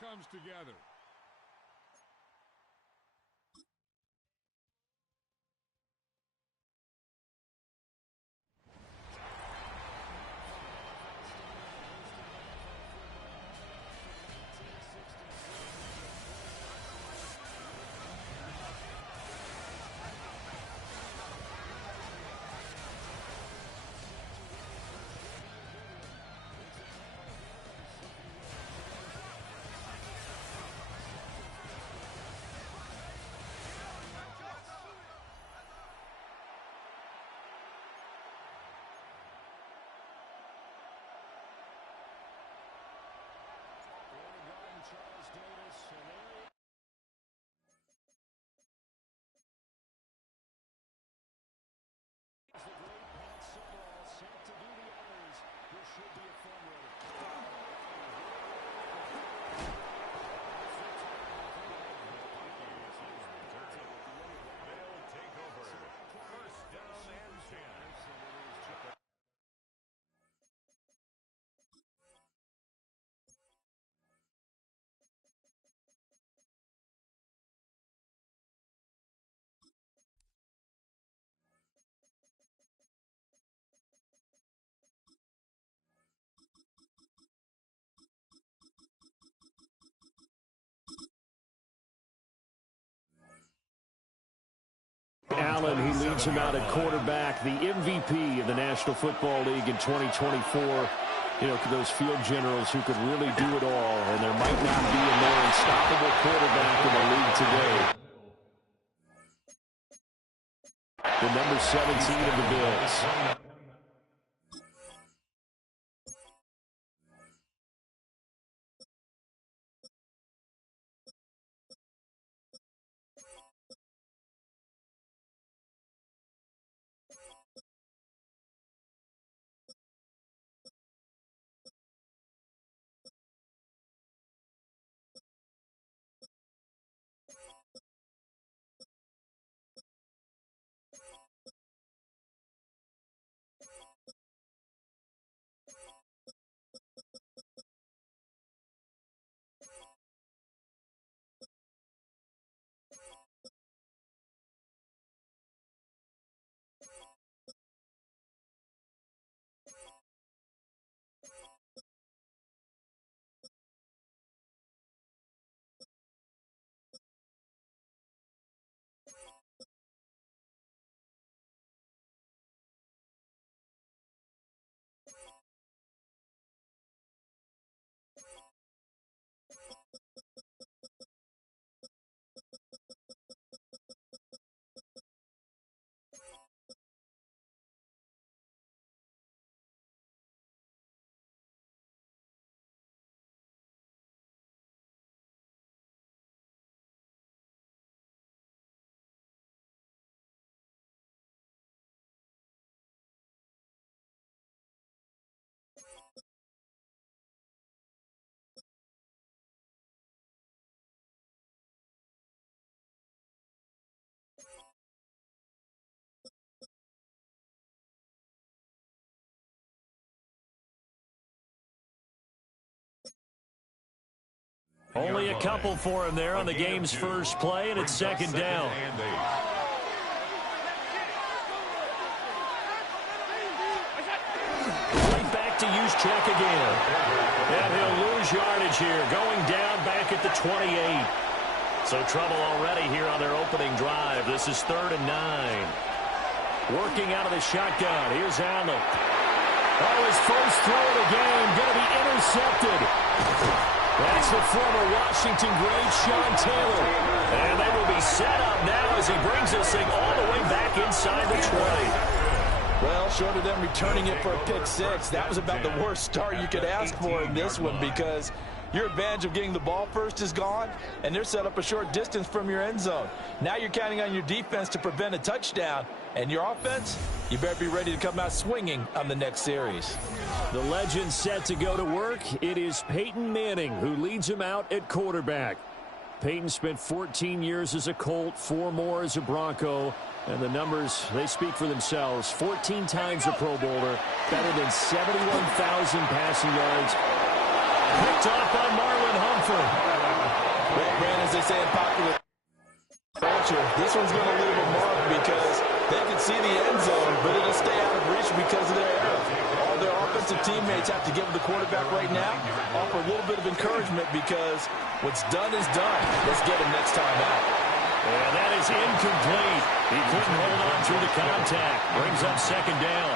comes together. Allen, who leads him out at quarterback, the MVP of the National Football League in 2024. You know, those field generals who could really do it all, and there might not be a more unstoppable quarterback in the league today. The number 17 of the Bills. Only a couple for him there on the game's first play, and it's second down. Right back to use check again. And he'll lose yardage here, going down back at the 28. So trouble already here on their opening drive. This is 3rd and 9. Working out of the shotgun. Here's Allen. Oh, his first throw of the game going to be intercepted. That's the former Washington great Sean Taylor. And they will be set up now as he brings this thing all the way back inside the 20. Well, short of them returning it for a pick six, that was about the worst start you could ask for in this one, because your advantage of getting the ball first is gone, and they're set up a short distance from your end zone. Now you're counting on your defense to prevent a touchdown, and your offense, you better be ready to come out swinging on the next series. The legend set to go to work. It is Peyton Manning who leads him out at quarterback. Peyton spent 14 years as a Colt, 4 more as a Bronco, and the numbers, they speak for themselves. 14 times a Pro Bowler, better than 71,000 passing yards. Picked off by Marlon Humphrey. Well, Brandon, as they say in popular culture, this one's going to leave a mark because they can see the end zone, but it'll stay out of reach because of their error. All their offensive teammates have to give the quarterback right now, offer a little bit of encouragement because what's done is done. Let's get him next time out. And that is incomplete. He couldn't hold on through the contact. Brings up second down.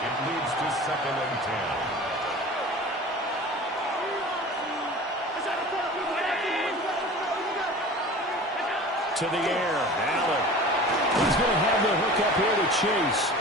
It leads to 2nd and 10. To the air, Allen. He's going to have the hook up here to Chase.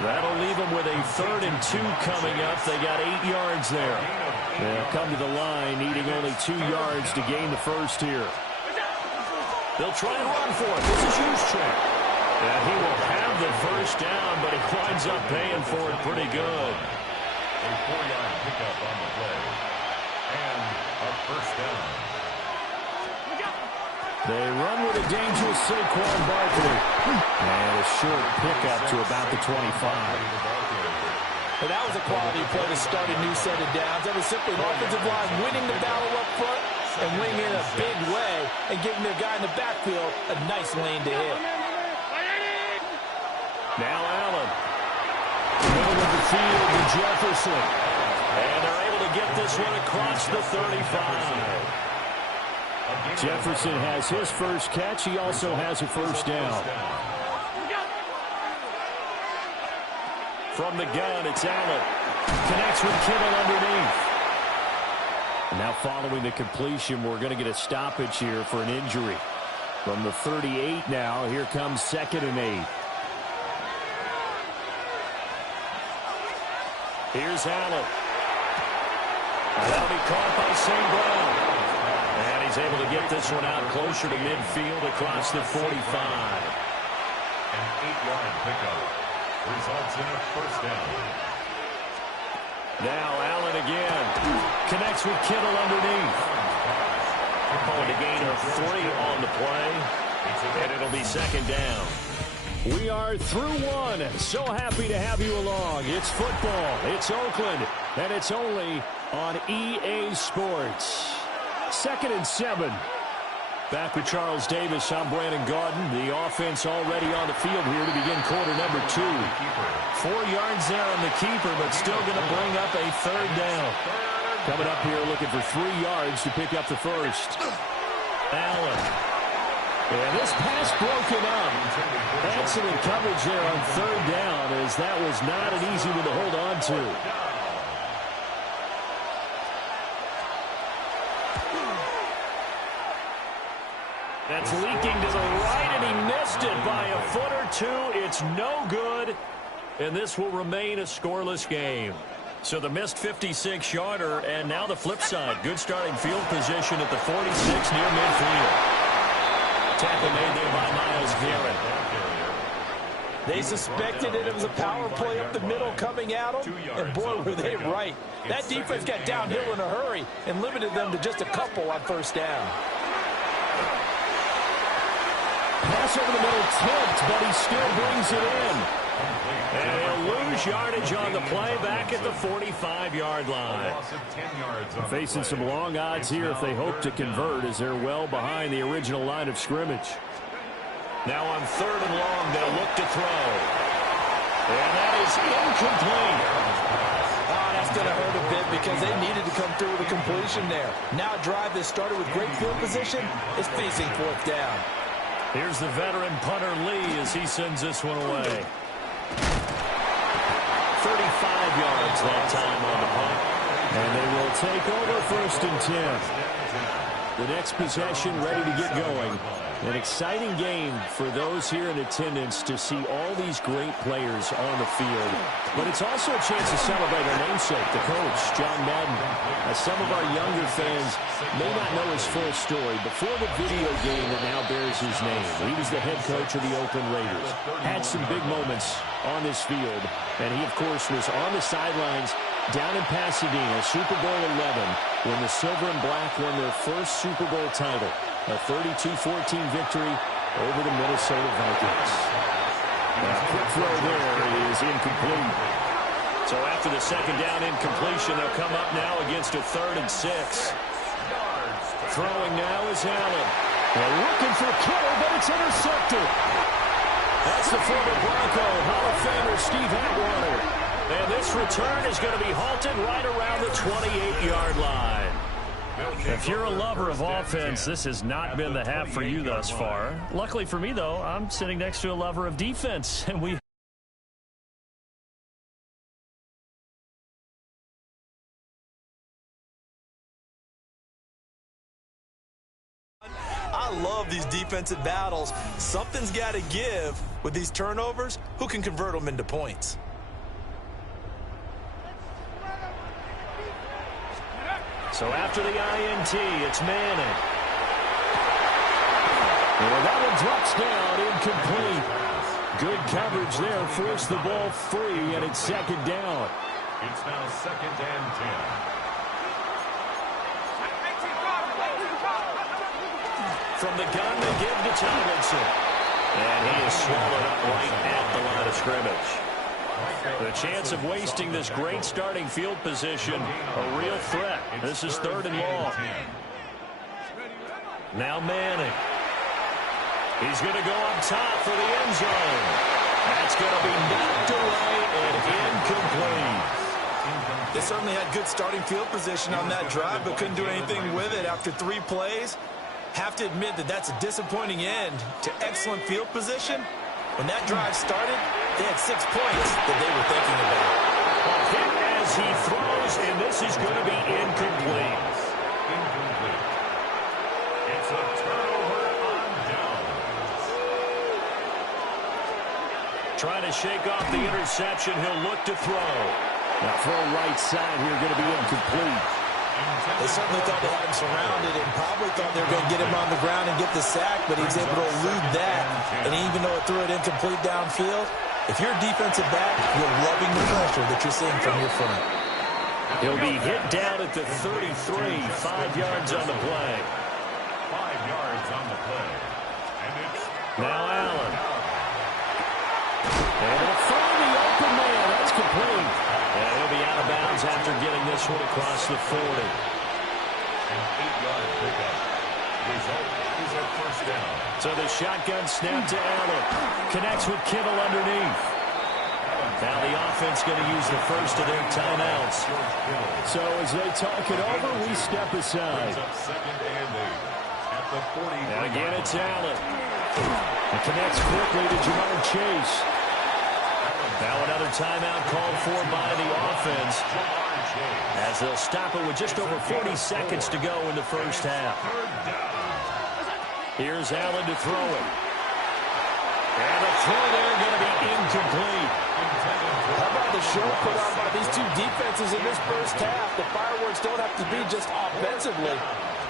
That'll leave him with a 3rd and 2 coming up. They got 8 yards there. They'll come to the line, needing only 2 yards to gain the first here. They'll try and run for it. This is Juszczyk. And he will have the first down, but he winds up paying for it pretty good. A 4-yard pickup on the play. And a first down. They run with a dangerous Saquon Barkley. And a short pickup to about the 25. Well, that was a quality play to start a new set of downs. That was simply an offensive line winning the battle up front and winning in a big way and giving their guy in the backfield a nice lane to hit. Now Allen. Middle of the field to Jefferson. And they're able to get this one across the 35. Jefferson has his first catch. He also has a first down. From the gun, it's Allen. Connects with Kittle underneath. Now following the completion, we're going to get a stoppage here for an injury. From the 38 now, here comes 2nd and 8. Here's Allen. That'll be caught by St. Brown. And he's able to get this one out closer to midfield across the 45. An 8-yard pickup results in a first down. Now Allen again. Connects with Kittle underneath. Going to gain a 3 on the play. And it'll be 2nd down. We are through one. So happy to have you along. It's football. It's Oakland. And it's only on EA Sports. 2nd and 7. Back with Charles Davis. I'm Brandon Garden. The offense already on the field here to begin quarter number 2. 4 yards there on the keeper, but still going to bring up a 3rd down. Coming up here looking for 3 yards to pick up the first. Allen. And this pass broken up. Excellent coverage there on 3rd down, as that was not an easy one to hold on to. That's leaking to the right, and he missed it by a foot or 2. It's no good, and this will remain a scoreless game. So the missed 56-yarder, and now the flip side. Good starting field position at the 46 near midfield. Tackle made there by Myles Garrett. They suspected it was a power play up the middle coming at them, and boy, were they right. That defense got downhill in a hurry and limited them to just a couple on first down. Pass over the middle tipped, but he still brings it in. And he'll lose yardage on the play back at the 45-yard line. Facing some long odds here if they hope to convert, as they're well behind the original line of scrimmage. Now on 3rd and long, they'll look to throw. And that is incomplete. Oh, that's going to hurt a bit because they needed to come through with a completion there. Now a drive that started with great field position is facing 4th down. Here's the veteran punter Lee as he sends this one away. 35 yards that time on the punt. And they will take over 1st and 10. The next possession ready to get going. An exciting game for those here in attendance to see all these great players on the field. But it's also a chance to celebrate our namesake, the coach, John Madden. As some of our younger fans may not know his full story, before the video game that now bears his name, he was the head coach of the Oakland Raiders. Had some big moments on this field. And he, of course, was on the sidelines down in Pasadena, Super Bowl 11, when the Silver and Black won their first Super Bowl title. A 32-14 victory over the Minnesota Vikings. A quick throw there is incomplete. So after the second down incompletion, they'll come up now against a 3rd and 6. Throwing now is Allen. They're looking for Kittle, but it's intercepted. That's the former Bronco, Hall of Famer Steve Atwater. And this return is going to be halted right around the 28-yard line. If you're a lover of offense, this has not been the half for you thus far. Luckily for me, though, I'm sitting next to a lover of defense, and we I love these defensive battles. Something's got to give with these turnovers. Who can convert them into points? So after the INT, it's Manning. Well, that one drops down, incomplete. Good coverage there, forced the ball free, and it's 2nd down. It's now 2nd and 10. From the gun, they give to Tomlinson. And he is swallowed up right at the line of scrimmage. The chance of wasting this great starting field position, a real threat. This is 3rd and long. Now Manning. He's going to go up top for the end zone. That's going to be knocked away and incomplete. They certainly had good starting field position on that drive, but couldn't do anything with it after 3 plays. Have to admit that that's a disappointing end to excellent field position. When that drive started, they had 6 points that they were thinking about. Hit as he throws, and this is going to be incomplete. Incomplete. It's a turnover on downs. Trying to shake off the interception. He'll look to throw. Now throw right side here, going to be incomplete. They certainly thought they had him surrounded and probably thought they were going to get him on the ground and get the sack, but he was able to elude that. And even though it threw it incomplete downfield, if you're a defensive back, you're loving the pressure that you're seeing from your front. He'll be hit down at the 33, 5 yards on the play. 5 yards on the play. And it's now Allen. And it'll find the open man. That's complete. And he'll be out of bounds after getting this one across the 40. an 8-yard pickup. Result is a 1st down. So the shotgun snap to Allen. Connects with Kittle underneath. Now the offense going to use the first of their timeouts. So as they talk it over, we step aside. Up 2nd and 8 at the 40. And again it's Allen. It connects quickly to Jamar Chase. Now another timeout called for by the offense, as they'll stop it with just over 40 seconds to go in the first half. Here's Allen to throw it. And the throw there going to be incomplete. How about the show put on by these two defenses in this first half? The fireworks don't have to be just offensively.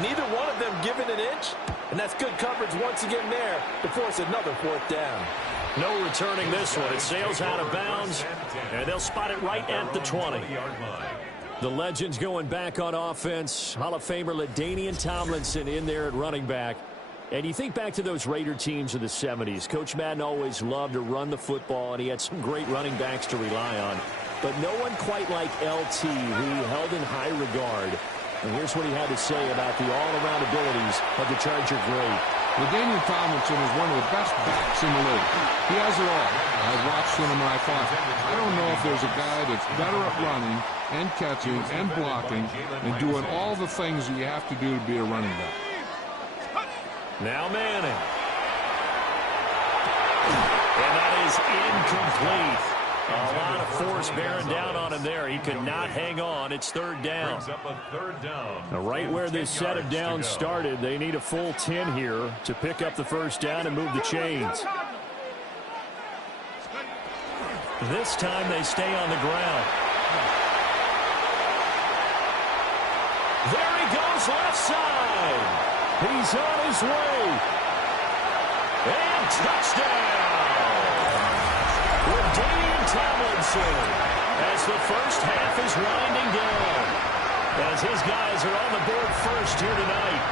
Neither one of them giving an inch, and that's good coverage once again there to force another 4th down. No returning this one. It sails out of bounds, and they'll spot it right at the 20. The Legends going back on offense. Hall of Famer LaDainian Tomlinson in there at running back. And you think back to those Raider teams of the 70s. Coach Madden always loved to run the football, and he had some great running backs to rely on. But no one quite like LT, who he held in high regard. And here's what he had to say about the all-around abilities of the Charger great. LaDainian Tomlinson is one of the best backs in the league. He has it all. I've watched him and I thought, I don't know if there's a guy that's better at running and catching and blocking and doing all the things that you have to do to be a running back. Now Manning. And that is incomplete. A lot of force bearing down on him there. He could not hang on. It's 3rd down. Brings up a 3rd down. Now, right where this set of downs started, they need a full 10 here to pick up the 1st down and move the chains. This time they stay on the ground. There he goes left side. He's on his way. And touchdown. LaDainian Tomlinson as the first half is winding down. As his guys are on the board first here tonight.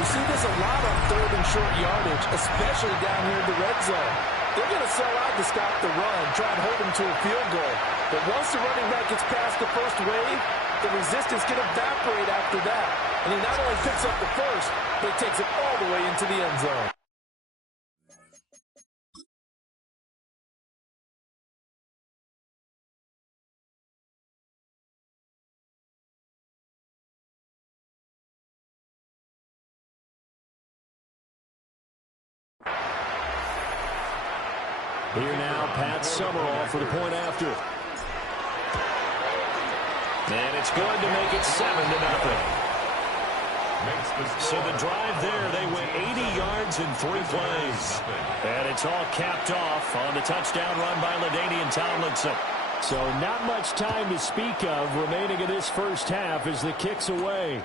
We see this a lot on 3rd and short yardage, especially down here in the red zone. They're going to sell out to stop the run, try and hold them to a field goal. But once the running back gets past the first wave, the resistance can evaporate after that. And he not only picks up the first, but he takes it all the way into the end zone. Here now, Pat Summerall for the point after. And it's good to make it 7-0. So the drive there, they went 80 yards in 3 plays. And it's all capped off on the touchdown run by LaDainian Tomlinson. So not much time to speak of remaining in this first half as the kick's away.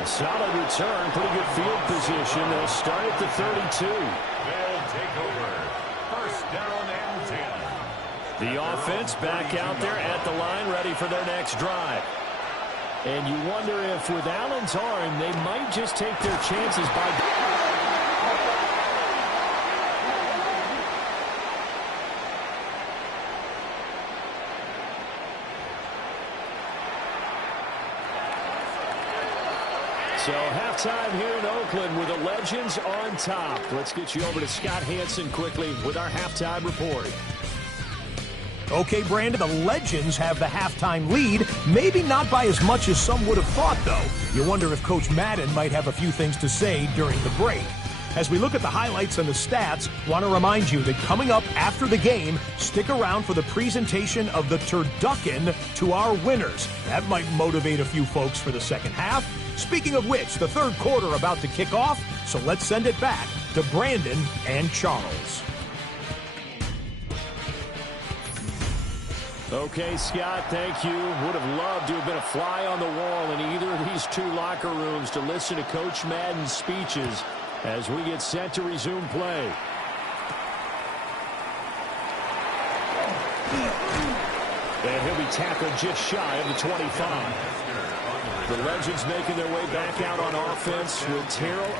A solid return, pretty good field position. They'll start at the 32. They'll take over. First down and 10. The offense back out there at the line, ready for their next drive. And you wonder if with Allen's arm, they might just take their chances by... So halftime here in Oakland with the Legends on top. Let's get you over to Scott Hansen quickly with our halftime report. Okay, Brandon, the Legends have the halftime lead. Maybe not by as much as some would have thought, though. You wonder if Coach Madden might have a few things to say during the break. As we look at the highlights and the stats, want to remind you that coming up after the game, stick around for the presentation of the turducken to our winners. That might motivate a few folks for the second half. Speaking of which, the third quarter about to kick off, so let's send it back to Brandon and Charles. Okay, Scott, thank you. Would have loved to have been a fly on the wall in either of these 2 locker rooms to listen to Coach Madden's speeches as we get set to resume play. And he'll be tackled just shy of the 25. The Legends making their way back out on offense with Terrell